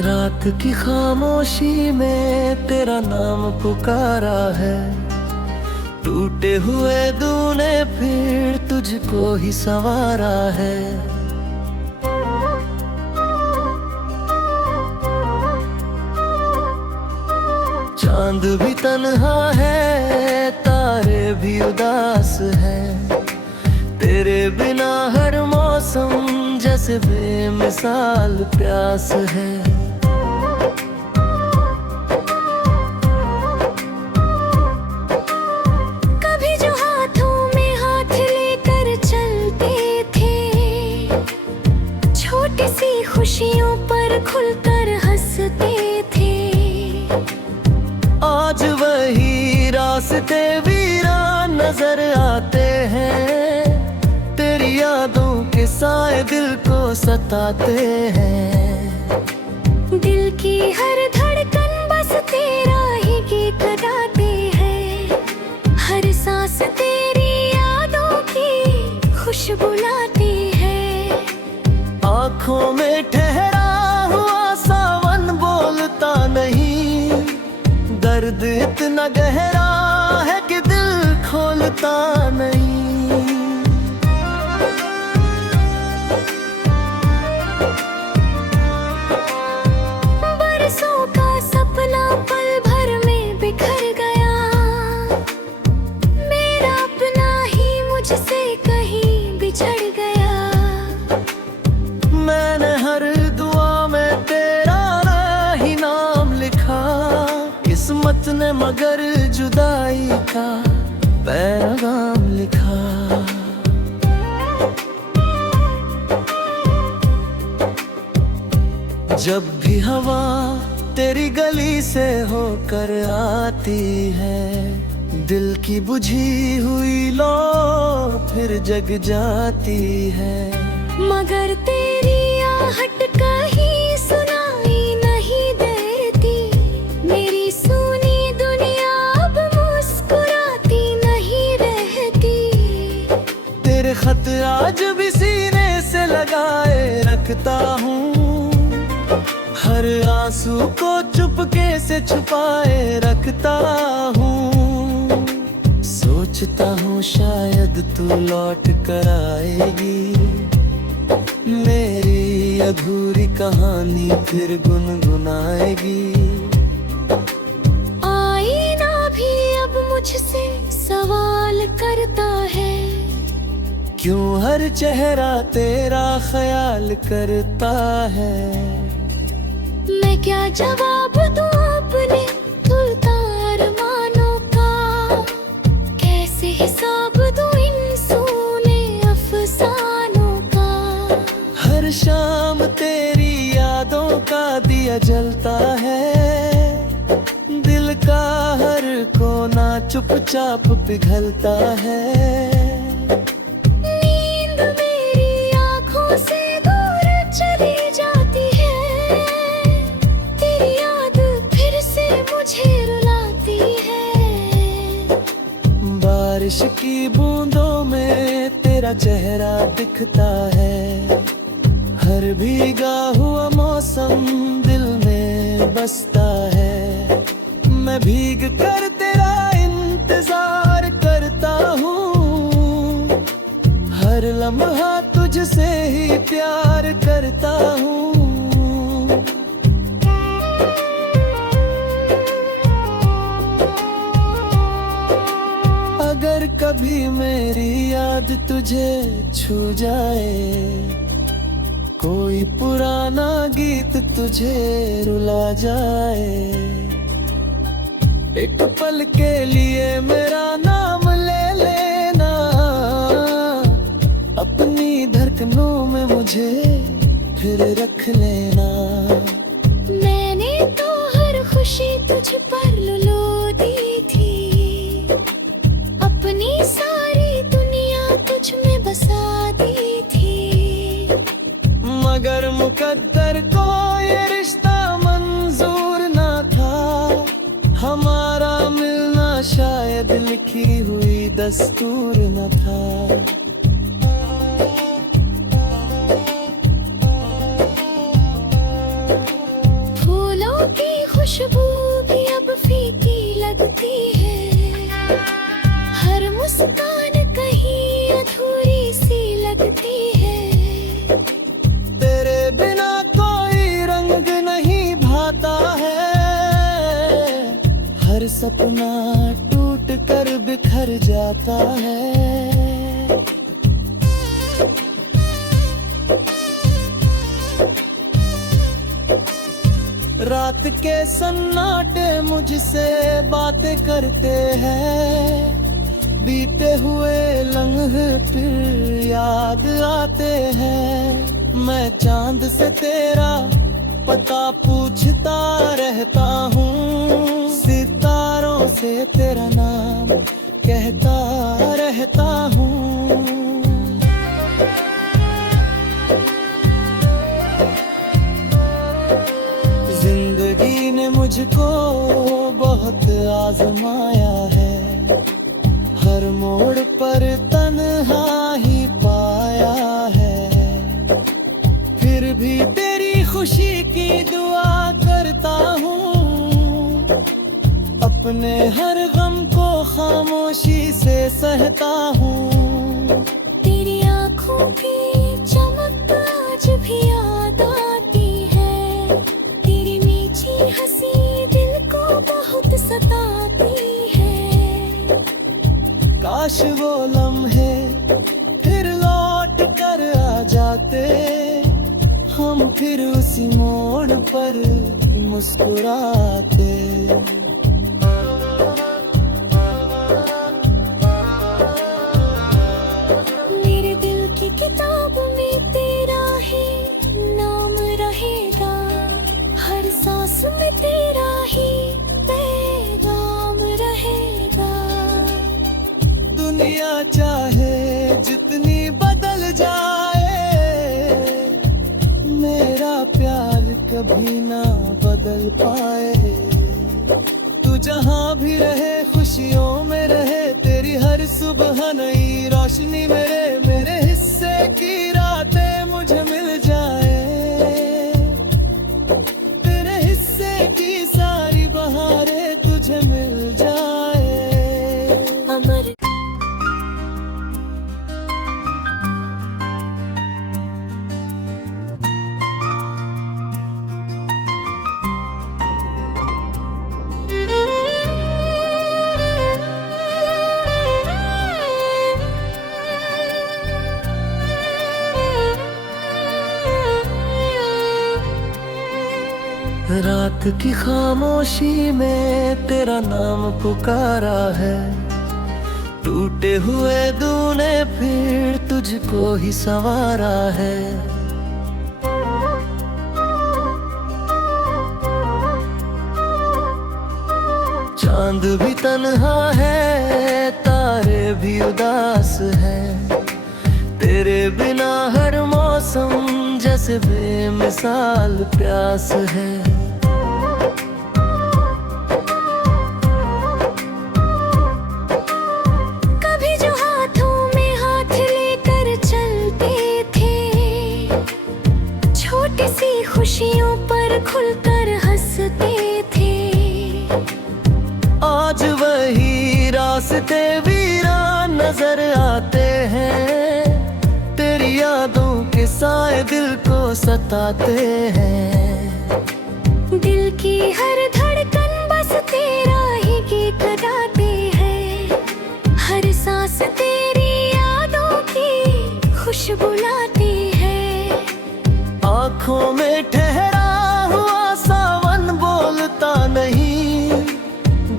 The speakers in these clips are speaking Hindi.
रात की खामोशी में तेरा नाम पुकारा है। टूटे हुए दूने फिर तुझको ही संवारा है। चांद भी तन्हा है, तारे भी उदास है। तेरे बिना हर मौसम जैसे बेमिसाल प्यास है। कभी जो हाथों में हाथ लेकर चलते थे, छोटी सी खुशियों पर खुलकर हंसते थे। आज वही रास्ते वीरान नजर आते हैं। तेरी यादों के साए दिल को सताते हैं। दिल की हर धड़कन बस तेरा ही गीत गाते हैं। हर सांस तेरी यादों की खुशबू लाती है। आँखों में ठहरा हुआ सावन बोलता नहीं। दर्द इतना गहरा है कि दिल खोलता नहीं। बरसों का सपना पल भर में बिखर गया। मेरा अपना ही मुझसे कहीं बिछड़ गया। मैंने हर दुआ में तेरा ही नाम लिखा। किस्मत ने मगर जुदाई का पैगाम लिखा। जब भी हवा तेरी गली से होकर आती है, दिल की बुझी हुई लो फिर जग जाती है। मगर तेरी आहट कहीं सुनाई नहीं देती। मेरी सुनी दुनिया अब मुस्कुराती नहीं रहती। तेरे खत आज भी सीने से लगाए रखता हूँ। हर आंसू को चुपके से छुपाए रखता हूँ। सोचता हूँ शायद तू लौट कर आएगी। मेरी अधूरी कहानी फिर गुनगुनाएगी। आईना भी अब मुझसे सवाल करता है। क्यों हर चेहरा तेरा ख्याल करता है। मैं क्या जवाब दूं अपने तुलता अरमानों का। कैसे हिसाब दूं इन सूने अफसानों का। हर शाम तेरी यादों का दिया जलता है। दिल का हर कोना चुपचाप पिघलता है। नींद मेरी आँखों से दूर चली जाती है। तेरी याद फिर से मुझे रुलाती है। बारिश की बूंदों में तेरा चेहरा दिखता है। हर भीगा हुआ मौसम दिल में बसता है। मैं भीग कर तेरा इंतजार करता हूँ। हर लम्हा तुझसे ही प्यार करता हूँ। अगर कभी मेरी याद तुझे छू जाए, कोई पुराना गीत तुझे रुला जाए, एक पल के लिए मेरा नाम ले लेना। अपनी धड़कनों में मुझे फिर रख लेना। मैंने तो हर खुशी तुझ पर लुलो दी थी। अपनी सारी दुनिया तुझ में बसा दी थी। मगर मुकद्दर को ये रिश्ता मंजूर ना था। हमारा मिलना शायद लिखी हुई दस्तूर न था। खुशबू भी अब फीकी लगती है, हर मुस्कान कहीं अधूरी सी लगती है। तेरे बिना कोई रंग नहीं भाता है, हर सपना टूट कर बिखर जाता है। रात के सन्नाटे मुझसे बातें करते हैं, बीते हुए लम्हे फिर याद आते हैं। मैं चांद से तेरा पता पूछता रहता हूँ, सितारों से तेरा नाम कहता रहता हूँ। जिंदगी ने मुझको बहुत आजमाया है, हर मोड़ पर तन्हा ही पाया है। फिर भी तेरी खुशी की दुआ करता हूँ, अपने हर गम को खामोशी से सहता हूँ। तेरी आँखों की चमक आज भी याद आती है, तेरी मीठी हंसी दिल को बहुत सताती है। काश वो लम्हे फिर लौट कर आ जाते, हम फिर उसी मोड़ पर मुस्कुराते। मेरे दिल की किताब में तेरा ही नाम रहेगा, हर सांस में तेरा ही पैगाम रहेगा। दुनिया चाहे जितनी बदल जाए, मेरा प्यार कभी ना बदल पाए। तू जहाँ भी रहे खुशियों में रहे, तेरी हर सुबह नई रोशनी मेरे हिस्से की रातें मुझे मिल जाए, तेरे हिस्से की सारी बहारें तुझे मिल जाए। अमर रात की खामोशी में तेरा नाम पुकारा है, टूटे हुए दूने फिर तुझको ही संवारा है। चांद भी तन्हा है, तारे भी उदास हैं, तेरे बिना हर मौसम जैसे बेमिसाल प्यास है। कभी जो हाथों में हाथ लेकर चलते थे, छोटी सी खुशियों पर खुलकर हंसते थे। आज वही रास्ते वीरान नजर आते हैं, तेरी यादों के साए दिल को सताते हैं। दिल की हर धड़कन बस तेरा ही गीत गाते हैं, हर सांस तेरी यादों की खुशबू लाती है। आँखों में ठहरा हुआ सावन बोलता नहीं,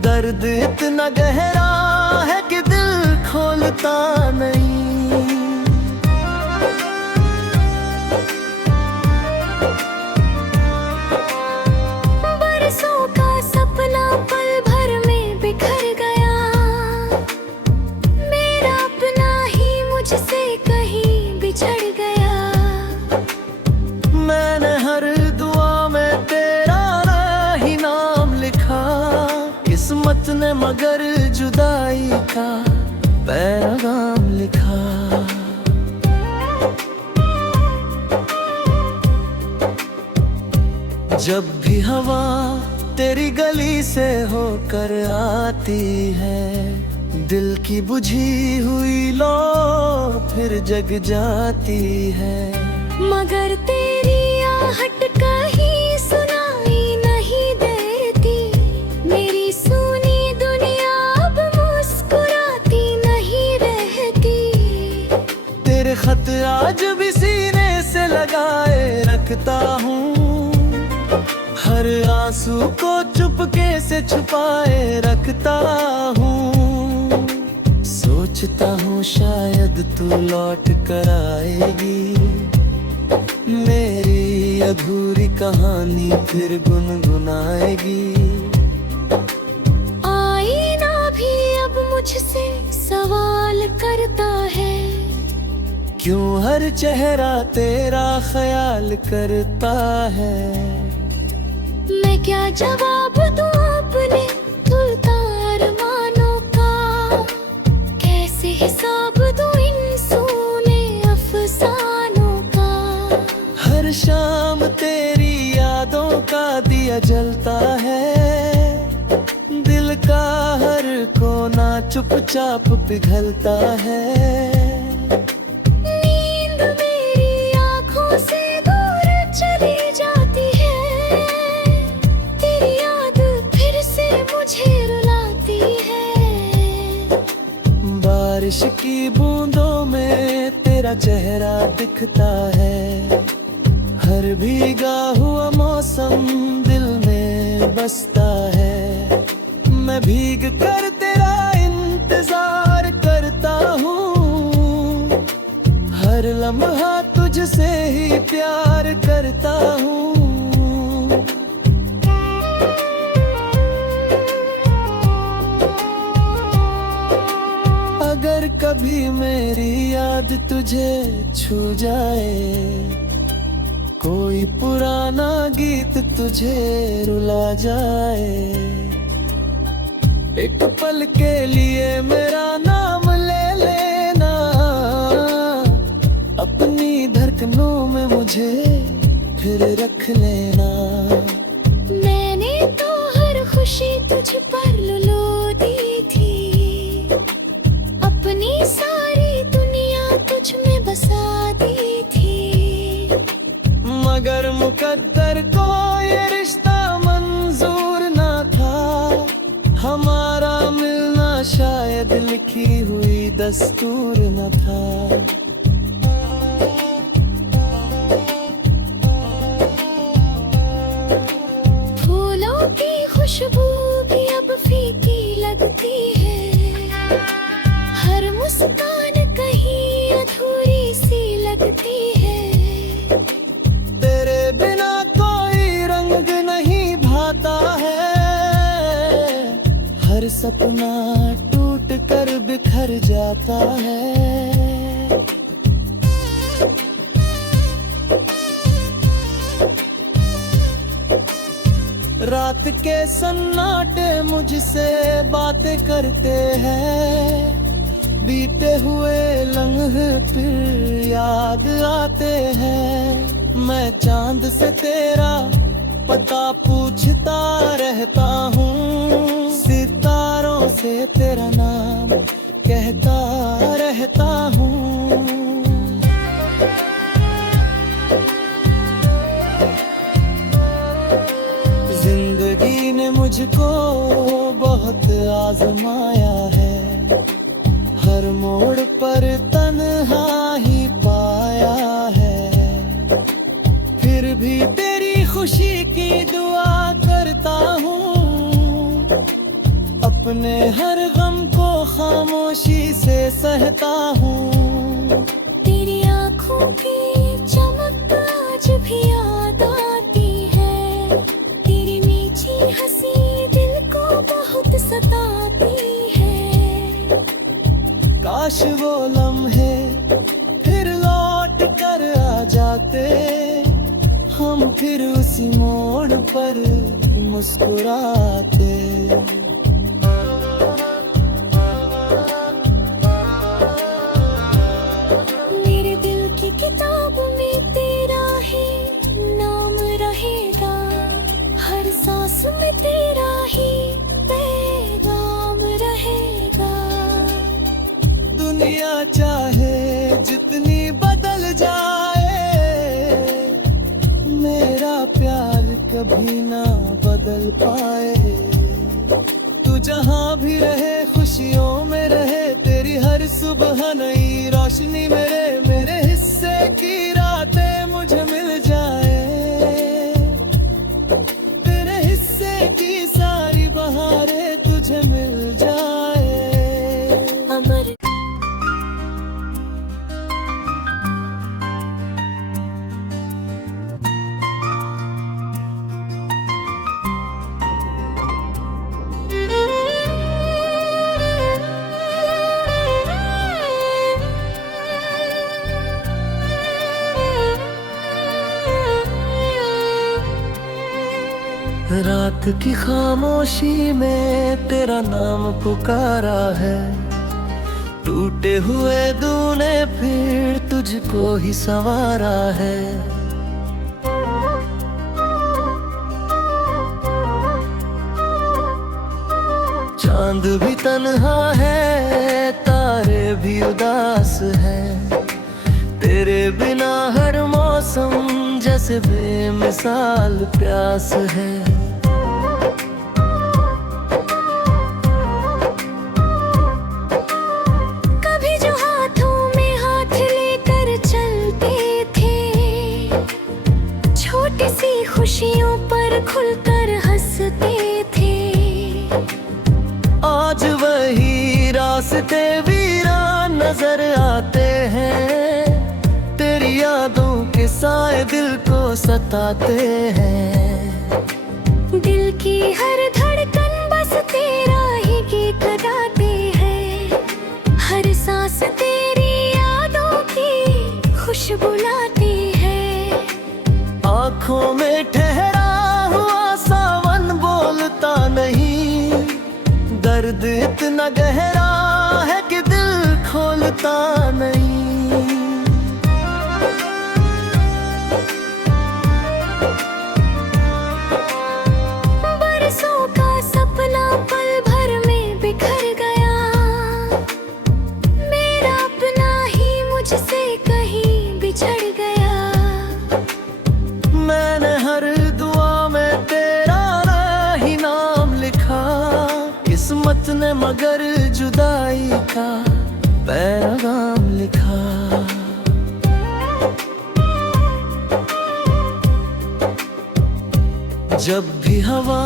दर्द इतना गहरा है कि दिल खोलता नहीं। बरसों का सपना पल भर में बिखर गया, मेरा अपना ही मुझसे कहीं बिछड़ गया। मैंने हर दुआ में तेरा ही नाम लिखा, किस्मत ने मगर जुदाई का पैगाम लिखा। जब भी हवा तेरी गली से होकर आती है, दिल की बुझी हुई लो फिर जग जाती है। मगर तेरी आहट कहीं सुनाई नहीं देती, मेरी सुनी दुनिया अब मुस्कुराती नहीं रहती। तेरे खत आज भी सीने से लगाए रखता हूँ, हर आंसू को चुपके से छुपाए रखता हूँ। सोचता हूँ शायद तू लौट कर आएगी, मेरी अधूरी कहानी फिर गुनगुनाएगी। आईना भी अब मुझसे सवाल करता है, क्यों हर चेहरा तेरा ख्याल करता है। मैं क्या जवाब दूं अपने तुलता अरमानों का, कैसे हिसाब दूं इन सूने अफसानों का। हर शाम तेरी यादों का दिया जलता है, दिल का हर कोना चुपचाप पिघलता है। नींद मेरी आँखों से दूर चली जाती है, तेरी याद फिर से मुझे रुलाती है। बारिश की बूंदों में तेरा चेहरा दिखता है, हर भीगा हुआ मौसम दिल में बसता है। मैं भीग कर तेरा इंतजार करता हूँ, हर लम्हा तुझसे ही प्यार करता हूँ। अगर कभी मेरी याद तुझे छू जाए, कोई पुराना गीत तुझे रुला जाए, एक पल के लिए मेरा नाम ले लेना, अपनी धड़कनों में मुझे फिर रख लेना। मैंने तो हर खुशी तुझ पर लुलो दी थी, अपनी सारी दुनिया तुझ में बसा दी थी। मगर मुकद्दर को ये रिश्ता मंजूर न था, हमारा मिलना शायद लिखी हुई दस्तूर न था। फूलों की खुशबू भी अब फीकी लगती है, हर मुस्कान कहीं अधूरी सी लगती है। तेरे बिना कोई रंग नहीं भाता है, हर सपना टूट कर बिखर जाता है। रात के सन्नाटे मुझसे बातें करते हैं, बीते हुए लम्हे फिर याद आते हैं। मैं चांद से तेरा पता पूछता रहता हूँ, सितारों से तेरा नाम कहता रहता हूँ। जिंदगी ने मुझको बहुत आजमाया है, हर मोड़ पर तन्हा ही पाया है। फिर भी तेरी खुशी की दुआ करता हूँ, अपने हर गम को खामोशी से सहता हूँ। तेरी आँखों की चमक आज भी याद आती है, तेरी मीठी हंसी दिल को बहुत सताती है। काश वो लम्हे फिर लौट कर आ जाते, हम फिर उसी मोड़ पर मुस्कुराते। मेरे दिल की किताब में तेरा ही नाम रहेगा, हर सांस में तेरा दुनिया चाहे जितनी बदल जाए, मेरा प्यार कभी ना बदल पाए। तू जहाँ भी रहे खुशियों में रहे, तेरी हर सुबह नई रोशनी मेरे मेरे हिस्से की रातें मुझे मिल जाए, तेरे हिस्से की सारी बहारें तुझे मिल जाए। अमर रात की खामोशी में तेरा नाम पुकारा है, टूटे हुए दूने फिर तुझको ही संवारा है। चांद भी तन्हा है, तारे भी उदास है, तेरे बिना हर मौसम जैसे बेमिसाल प्यास है। कभी जो हाथों में हाथ लेकर चलते थे, छोटी सी खुशियों पर खुलकर हंसते थे, आज वही रास्ते वीरान नजर आते हैं, तेरी यादों के साए दिल को सताते हैं। दिल की हर धड़कन बस तेरा ही गीत गाते हैं, हर सांस तेरी यादों की खुशबू लाती है। आँखों में ठहरा हुआ सावन बोलता नहीं, दर्द इतना गहरा है कि दिल खोलता नहीं। बरसों का सपना पल भर में बिखर गया, मेरा अपना ही मुझसे कहीं बिछड़ गया। मैंने हर दुआ में तेरा ही नाम लिखा, किस्मत ने मगर जुदाई का पैगाम लिखा। जब भी हवा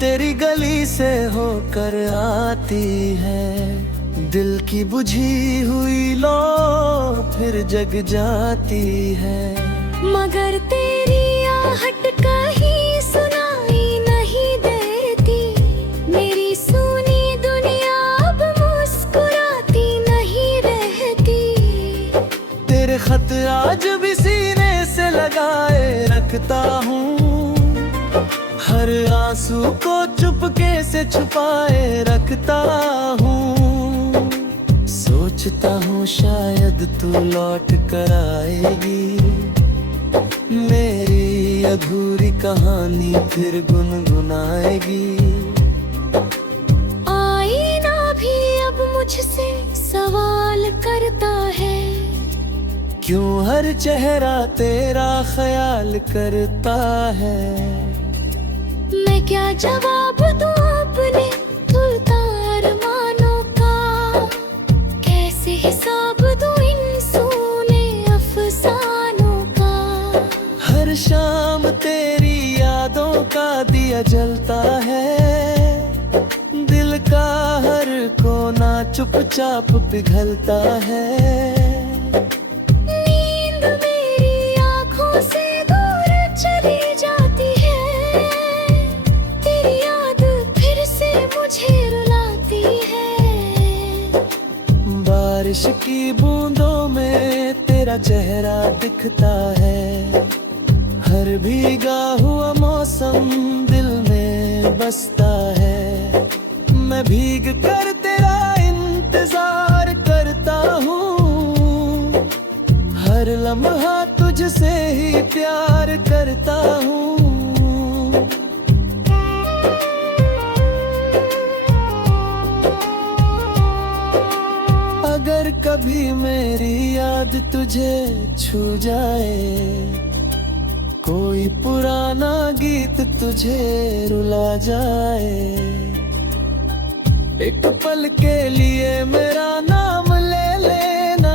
तेरी गली से होकर आती है, दिल की बुझी हुई लो फिर जग जाती है। मगर तेरी आहट कहीं सुनाई नहीं देती, मेरी सुनी दुनिया अब मुस्कुराती नहीं रहती। तेरे खत आज भी सीने से लगाए रखता हूँ, हर आंसू को चुपके से छुपाए रखता हूँ। सोचता हूँ शायद तू लौट कर आएगी, मेरी अधूरी कहानी फिर गुनगुनाएगी। आईना भी अब मुझसे सवाल करता है, क्यों हर चेहरा तेरा ख्याल करता है। मैं क्या जवाब दूं अपने भूलता अरमानों का, कैसे हिसाब दूं इन सूने अफसानों का। हर शाम तेरी यादों का दिया जलता है, दिल का हर कोना चुपचाप पिघलता है। नींद मेरी आँखों से दूर चली जाती है, तेरी याद फिर से मुझे रुलाती है। बारिश की बूंदों में तेरा चेहरा दिखता है, हर भीगा हुआ मौसम दिल में बसता है। मैं भीग कर तेरा इंतजार करता हूँ, हर लम्हा तुझसे ही प्यार करता हूँ। अगर कभी मेरी याद तुझे छू जाए, कोई पुराना गीत तुझे रुला जाए, एक पल के लिए मेरा नाम ले लेना,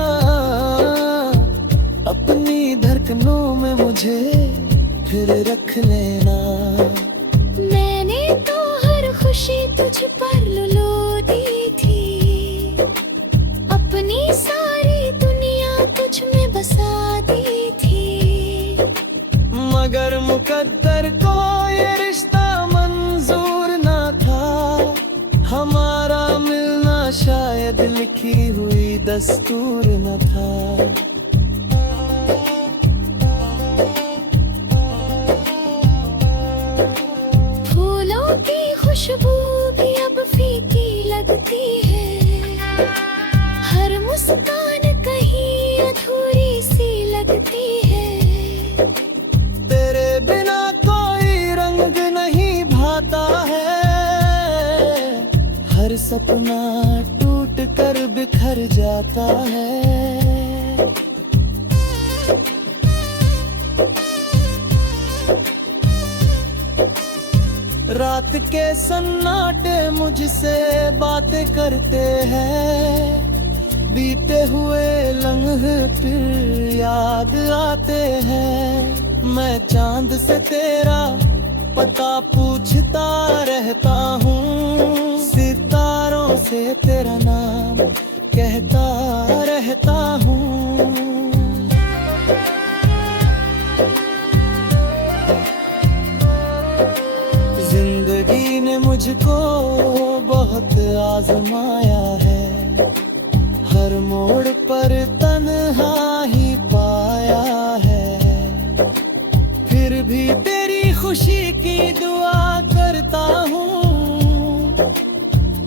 अपनी धड़कनों में मुझे फिर रख लेना। मैंने तो हर खुशी तुझ पर लुलो दी थी, अपनी सारी दुनिया तुझ में बसा दी थी, मगर मुकद्दर को ये रिश्ता मंजूर ना था, हमारा मिलना शायद लिखी हुई दस्तूर न था। फूलों की खुशबू भी अब फीकी लगती है, हर मुस्कान कहीं अधूरी सी लगती है, तेरे बिना कोई रंग नहीं भाता है, हर सपना टूट कर बिखर जाता है। रात के सन्नाटे मुझसे बातें करते हैं, बीते हुए लम्हे फिर याद आते हैं, मैं चांद से तेरा पता पूछता रहता हूँ, सितारों से तेरा नाम कहता रहता हूँ। जिंदगी ने मुझको बहुत आजमाया है, हर मोड़ पर तन्हा ही पाया है, फिर भी तेरी खुशी की दुआ करता हूँ,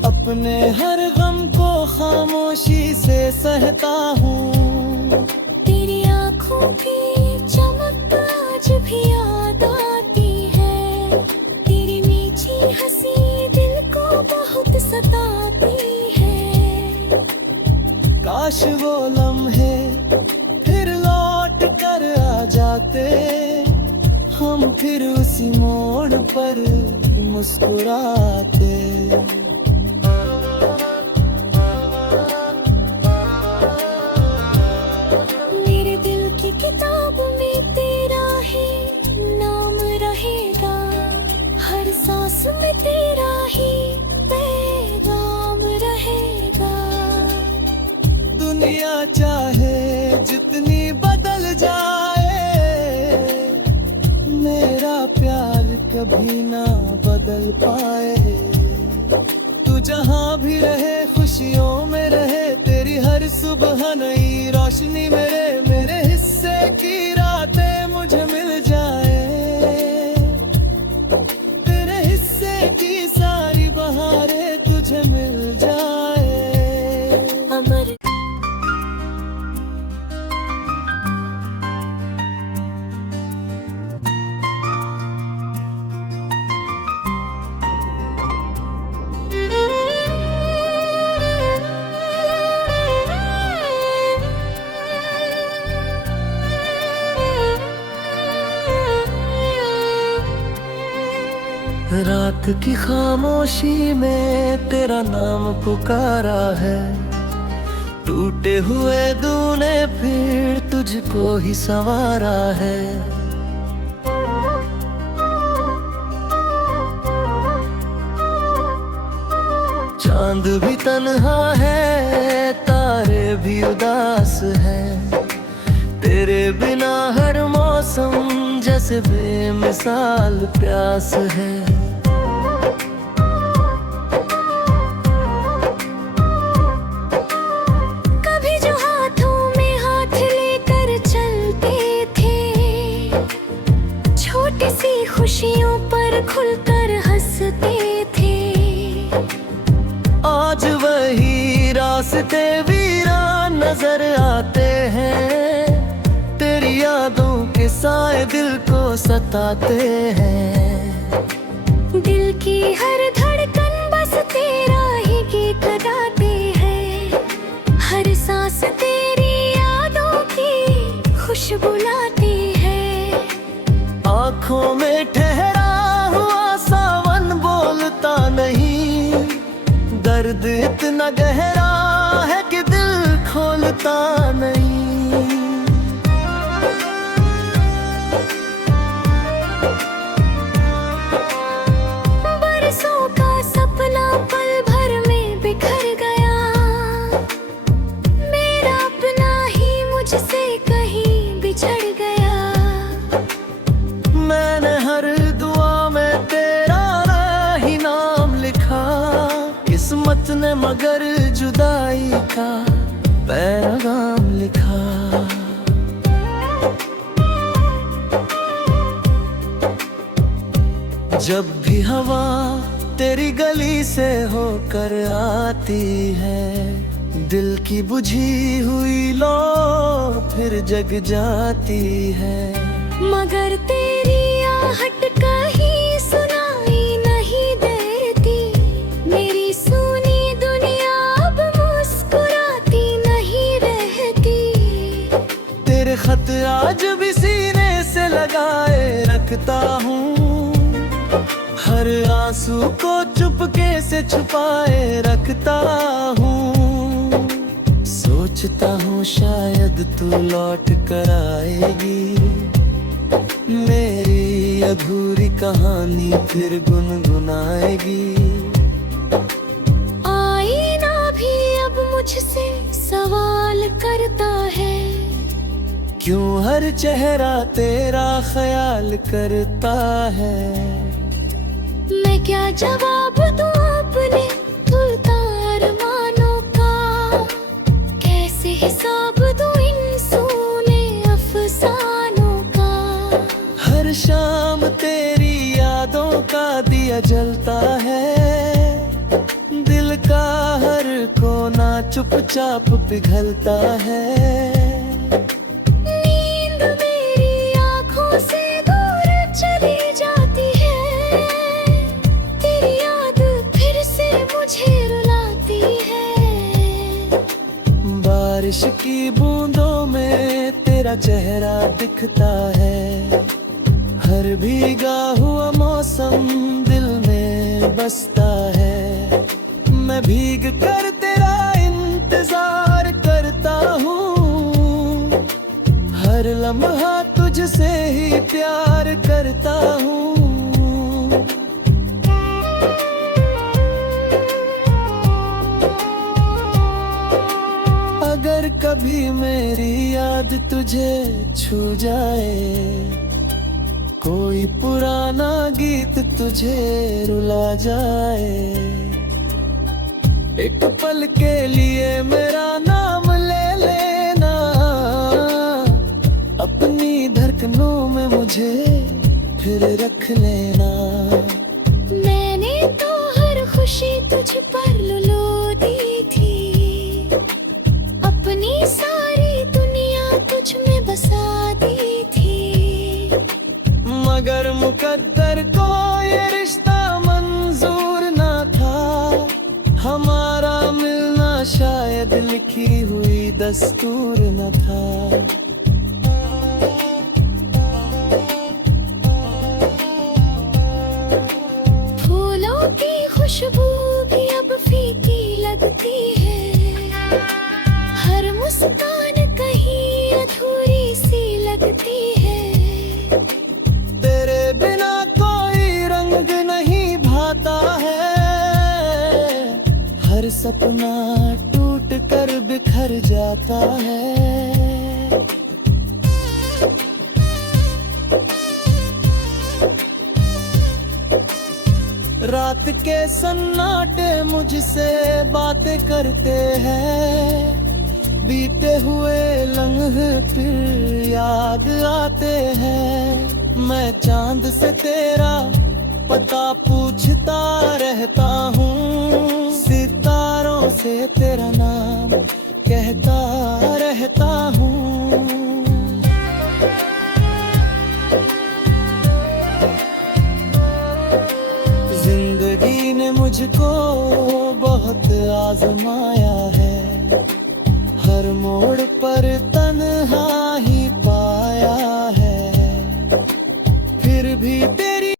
अपने हर गम को खामोशी से सहता हूँ। तेरी आँखों की चमक आज भी याद आती है, तेरी मीठी हंसी दिल को बहुत सताती है, काश वो लम्हे फिर लौट कर आ जाते, हम फिर उसी मोड़ पर मुस्कुराते। मेरे दिल की किताब में तेरा ही नाम रहेगा, हर सांस में तेरा ही पैगाम रहेगा। दुनिया चाहे जितनी बदल जाए, मेरा प्यार कभी ना बदल पाए, तू जहाँ भी रहे खुशियों में रहे, तेरी हर सुबह नई रोशनी मेरे हिस्से की रातें मुझे मिल जाए, तेरे हिस्से की सारी बहारें तुझे मिल जाए। अमर रात की खामोशी में तेरा नाम पुकारा है, टूटे हुए दूने फिर तुझको ही संवारा है, चांद भी तन्हा है, तारे भी उदास हैं, तेरे बिना हर मौसम जैसे बेमिसाल प्यास है। कभी जो हाथों में हाथ लेकर चलते थे, छोटी सी खुशियों पर खुलकर हंसते थे, आज वही रास्ते वीरान नजर आते हैं, तेरी यादों के साए दिल को सताते हैं, दिल की हर धड़कन बस तेरा ही गीत गाते हैं, हर खुशबू लाती है। आँखों में ठहरा हुआ सावन बोलता नहीं, दर्द इतना गहरा है कि दिल खोलता नहीं। बरसों का सपना पल भर में बिखर गया, मेरा अपना ही मुझसे कहीं बिछड़ गया। मैंने हर दुआ में तेरा ही नाम लिखा, किस्मत ने मगर जुदाई का पैगाम लिखा। जब भी हवा तेरी गली से होकर आती है, दिल की बुझी हुई लो फिर जग जाती है। मगर तेरी आहट कहीं सुनाई नहीं देती, मेरी सुनी दुनिया अब मुस्कुराती नहीं रहती। तेरे खत आज भी सीने से लगाए रखता हूँ, हर आंसू को चुपके से छुपाए रखता हूँ। सोचता हूँ शायद तू लौट कर आएगी, मेरी अधूरी कहानी फिर गुनगुनाएगी। आईना भी अब मुझसे सवाल करता है, क्यों हर चेहरा तेरा ख्याल करता है। मैं क्या जवाब दूं अपने भूलता अरमानों का, कैसे हिसाब दूं इन सूने अफसानों का। हर शाम तेरी यादों का दिया जलता है, दिल का हर कोना चुपचाप पिघलता है। नींद मेरी आँखों से दूर चली जाती है, तेरी याद फिर से मुझे रुलाती है। बारिश की बूंदों में तेरा चेहरा दिखता है, हर भीगा हुआ मौसम दिल में बसता है। मैं भीग कर तेरा इंतजार करता हूँ, हर लम्हा तुझसे ही प्यार करता हूँ। अगर कभी मेरी याद तुझे छू जाए, कोई पुराना गीत तुझे रुला जाए, एक पल के लिए मेरा नाम ले लेना, अपनी धड़कनों में मुझे फिर रख लेना। मैंने तो हर खुशी तुझ पर लुलो दी थी, अपनी सारी दुनिया तुझ में बसा दी थी। मगर मुकद्दर को ये रिश्ता मंजूर ना था, हमारा मिलना शायद लिखी हुई दस्तूर न था। फूलों की खुशबू भी अब फीकी लगती है, हर मुस्कान कहीं अधूरी सी लगती है। तेरे बिना कोई रंग नहीं भाता है, हर सपना टूट कर बिखर जाता है। रात के सन्नाटे मुझसे बातें करते हैं, बीते हुए लम्हे फिर याद आते हैं। मैं चांद से तेरा पता पूछता रहता हूँ, सितारों से तेरा नाम कहता रहता हूँ। जिंदगी ने मुझको बहुत आजमाया है, हर मोड़ पर तन्हा ही पाया है, फिर भी तेरी